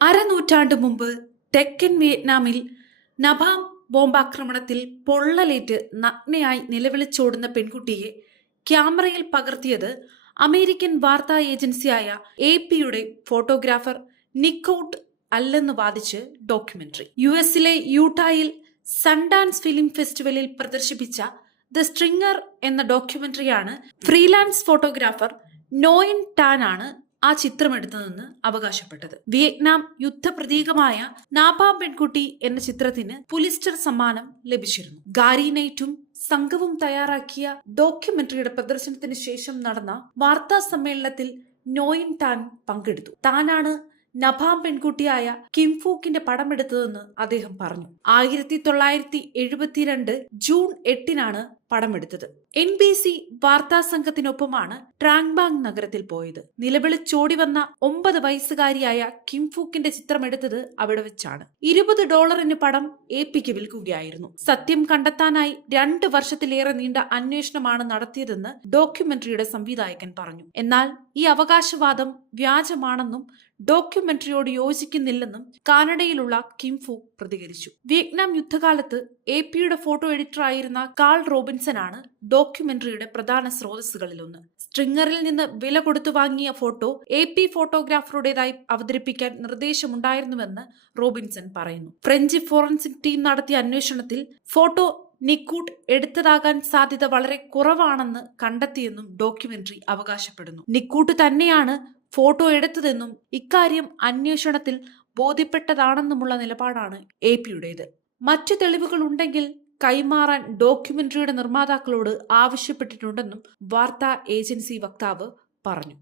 അരനൂറ്റാണ്ട് മുമ്പ് തെക്കൻ വിയറ്റ്നാമിൽ നഭാം ബോംബാക്രമണത്തിൽ പൊള്ളലേറ്റ് നഗ്നയായി നിലവിളിച്ചോടുന്ന പെൺകുട്ടിയെ ക്യാമറയിൽ പകർത്തിയത് അമേരിക്കൻ വാർത്താ ഏജൻസിയായ എ പിയുടെ ഫോട്ടോഗ്രാഫർ നിക്കൌട്ട് അല്ലെന്ന് വാദിച്ച് ഡോക്യുമെന്ററി. യു എസിലെ യൂട്ടായിൽ സൺഡാൻസ് ഫിലിം ഫെസ്റ്റിവലിൽ പ്രദർശിപ്പിച്ച ദ സ്ട്രിംഗർ എന്ന ഡോക്യുമെന്ററിയാണ് ഫ്രീലാൻസ് ഫോട്ടോഗ്രാഫർ നോയിൻ ടാൻ ആണ് ആ ചിത്രമെടുത്തതെന്ന് അവകാശപ്പെട്ടത്. വിയറ്റ്നാം യുദ്ധപ്രതീകമായ നാപാം പെൺകുട്ടി എന്ന ചിത്രത്തിന് പുലിസ്റ്റർ സമ്മാനം ലഭിച്ചിരുന്നു. ഗാരി നൈറ്റും സംഘവും തയ്യാറാക്കിയ ഡോക്യുമെന്ററിയുടെ പ്രദർശനത്തിന് ശേഷം നടന്ന വാർത്താ സമ്മേളനത്തിൽ നോയിൻ താൻ പങ്കെടുത്തു. താനാണ് നഭാം പെൺകുട്ടിയായ കിംഫൂക്കിന്റെ പടമെടുത്തതെന്ന് അദ്ദേഹം പറഞ്ഞു. ആയിരത്തി തൊള്ളായിരത്തി എഴുപത്തിരണ്ട് ജൂൺ എട്ടിനാണ് പടമെടുത്തത്. എൻ ബി സി വാർത്താ സംഘത്തിനൊപ്പമാണ് ട്രാങ്ബാങ് നഗരത്തിൽ പോയത്. നിലവിളിച്ചോടി വന്ന ഒമ്പത് വയസ്സുകാരിയായ കിംഫൂക്കിന്റെ ചിത്രമെടുത്തത് അവിടെ വെച്ചാണ്. ഇരുപത് ഡോളറിന് പടം എ പിക്ക് വിൽക്കുകയായിരുന്നു. സത്യം കണ്ടെത്താനായി രണ്ട് വർഷത്തിലേറെ നീണ്ട അന്വേഷണമാണ് നടത്തിയതെന്ന് ഡോക്യുമെന്ററിയുടെ സംവിധായകൻ പറഞ്ഞു. എന്നാൽ ഈ അവകാശവാദം വ്യാജമാണെന്നും ഡോക്യുമെന്ററിയോട് യോജിക്കുന്നില്ലെന്നും കാനഡയിലുള്ള കിംഫു പ്രതികരിച്ചു. വിയറ്റ്നാം യുദ്ധകാലത്ത് എ പിയുടെ ഫോട്ടോ എഡിറ്ററായിരുന്ന കാൾ റോബിൻസൺ ആണ് ഡോക്യുമെന്ററിയുടെ പ്രധാന സ്രോതസ്സുകളിലൊന്ന്. സ്ട്രിങ്ങറിൽ നിന്ന് വില കൊടുത്തു വാങ്ങിയ ഫോട്ടോ എ പി ഫോട്ടോഗ്രാഫറുടേതായി അവതരിപ്പിക്കാൻ നിർദ്ദേശമുണ്ടായിരുന്നുവെന്ന് റോബിൻസൺ പറയുന്നു. ഫ്രഞ്ച് ഫോറൻസിക് ടീം നടത്തിയ അന്വേഷണത്തിൽ ഫോട്ടോ നിക്കൂട്ട് എടുത്തതാകാൻ സാധ്യത വളരെ കുറവാണെന്ന് കണ്ടെത്തിയെന്നും ഡോക്യുമെന്ററി അവകാശപ്പെടുന്നു. നിക്കൂട്ട് തന്നെയാണ് ഫോട്ടോ എടുത്തതെന്നും ഇക്കാര്യം അന്വേഷണത്തിൽ ബോധ്യപ്പെട്ടതാണെന്നുമുള്ള നിലപാടാണ് എ പിയുടേത്. മറ്റു തെളിവുകൾ ഉണ്ടെങ്കിൽ കൈമാറാൻ ഡോക്യുമെന്ററിയുടെ നിർമ്മാതാക്കളോട് ആവശ്യപ്പെട്ടിട്ടുണ്ടെന്നും വാർത്താ ഏജൻസി വക്താവ് പറഞ്ഞു.